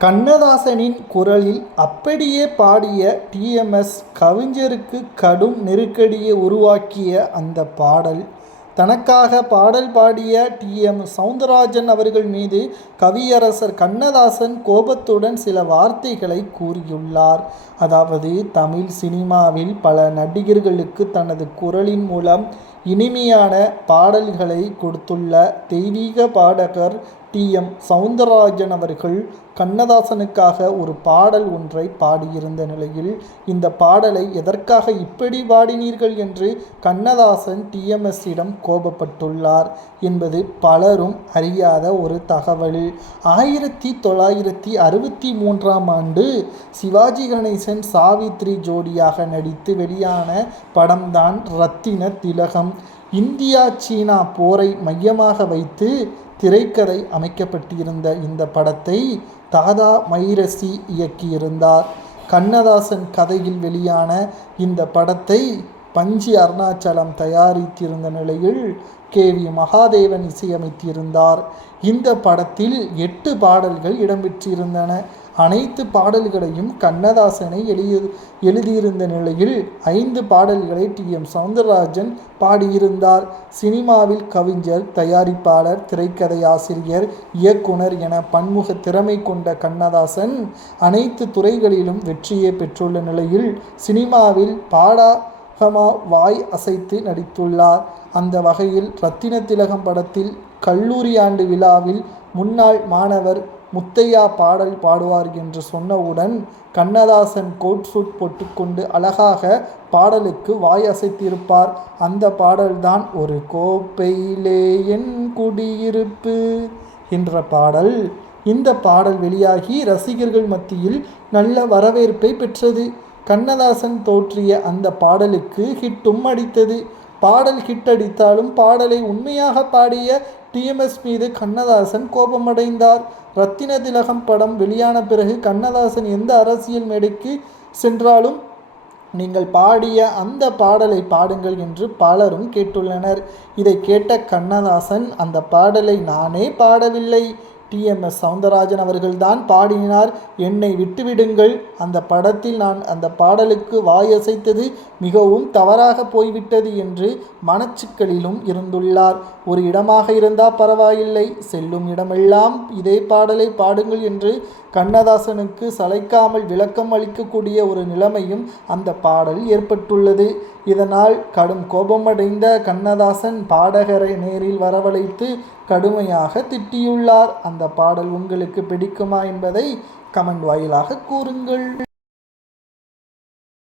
கண்ணதாசனின் குரலில் அப்படியே பாடிய டிஎம்எஸ் கவிஞருக்கு கடும் நெருக்கடியை உருவாக்கிய அந்த பாடல் தனக்காக பாடல் பாடிய டிஎம் சௌந்தரராஜன் அவர்கள் மீது கவியரசர் கண்ணதாசன் கோபத்துடன் சில வார்த்தைகளை கூறியுள்ளார். அதாவது தமிழ் சினிமாவில் பல நடிகர்களுக்கு தனது குரலின் மூலம் இனிமையான பாடல்களை கொடுத்துள்ள தெய்வீக பாடகர் டி. எம். சௌந்தரராஜன் அவர்கள் கண்ணதாசனுக்காக ஒரு பாடல் ஒன்றை பாடியிருந்த நிலையில் இந்த பாடலை எதற்காக இப்படி பாடினீர்கள் என்று கண்ணதாசன் டிஎம்எஸ்ஸிடம் கோபப்பட்டுள்ளார் என்பது பலரும் அறியாத ஒரு தகவல். ஆயிரத்தி தொள்ளாயிரத்தி அறுபத்தி மூன்றாம் ஆண்டு சிவாஜி கணேசன் சாவித்ரி ஜோடியாக நடித்து வெளியான படம்தான் ரத்தின திலகம். இந்தியா சீனா போரை மையமாக வைத்து திரைக்கதை அமைக்கப்பட்டிருந்த இந்த படத்தை தாதா மைரசி இயக்கியிருந்தார். கண்ணதாசன் கதையில் வெளியான இந்த படத்தை பஞ்சி அருணாச்சலம் தயாரித்திருந்த நிலையில் கே வி மகாதேவன் இசையமைத்திருந்தார். இந்த படத்தில் எட்டு பாடல்கள் இடம்பெற்றிருந்தன. அனைத்து பாடல்களையும் கண்ணதாசனை எழுதி எழுதியிருந்த நிலையில் ஐந்து பாடல்களை டி. எம். சவுந்தரராஜன் பாடியிருந்தார். சினிமாவில் கவிஞர் தயாரிப்பாளர் திரைக்கதை ஆசிரியர் இயக்குனர் என பன்முக திறமை கொண்ட கண்ணதாசன் அனைத்து துறைகளிலும் வெற்றியை பெற்றுள்ள நிலையில் சினிமாவில் பாடா ஹமா வாய் அசைத்து நடித்துள்ளார். அந்த வகையில் ரத்தின திலகம் படத்தில் கல்லூரி ஆண்டு விழாவில் முன்னாள் மாணவர் முத்தையா பாடல் பாடுவார் என்று சொன்னவுடன் கண்ணதாசன் கோட் சூட் போட்டுக்கொண்டு அழகாக பாடலுக்கு வாய் அசைத்திருப்பார். அந்த பாடல்தான் ஒரு கோப்பையிலே என் குடியிருப்பு என்ற பாடல். இந்த பாடல் வெளியாகி ரசிகர்கள் மத்தியில் நல்ல வரவேற்பை பெற்றது. கண்ணதாசன் தோற்றிய அந்த பாடலுக்கு ஹிட்டும் அடித்தது. பாடல் ஹிட் அடித்தாலும் பாடலை உண்மையாக பாடிய டிஎம்எஸ் மீது கண்ணதாசன் கோபமடைந்தார். ரத்தின திலகம் படம் வெளியான பிறகு கண்ணதாசன் எந்த அரசியல் மேடைக்கு சென்றாலும் நீங்கள் பாடிய அந்த பாடலை பாடுங்கள் என்று பலரும் கேட்டுள்ளனர். இதை கேட்ட கண்ணதாசன் அந்த பாடலை நானே பாடவில்லை. டிஎம்எஸ் சவுந்தரராஜன் அவர்கள்தான் பாடினார். என்னை விட்டுவிடுங்கள். அந்த படத்தில் நான் அந்த பாடலுக்கு வாயசைத்தது மிகவும் தவறாக போய்விட்டது என்று மனச்சிக்கலிலும் இருந்துள்ளார். ஒரு இடமாக இருந்தால் பரவாயில்லை. செல்லும் இடமெல்லாம் இதே பாடலை பாடுங்கள் என்று கண்ணதாசனுக்கு சளைக்காமல் விளக்கம் அளிக்கக்கூடிய ஒரு நிலைமையும் அந்த பாடல் ஏற்பட்டுள்ளது. இதனால் கடும் கோபமடைந்த கண்ணதாசன் பாடகரை நேரில் வரவழைத்து கடுமையாக திட்டியுள்ளார். அந்த பாடல் உங்களுக்கு பிடிக்குமா என்பதை கமெண்ட் வாயிலாக கூறுங்கள்.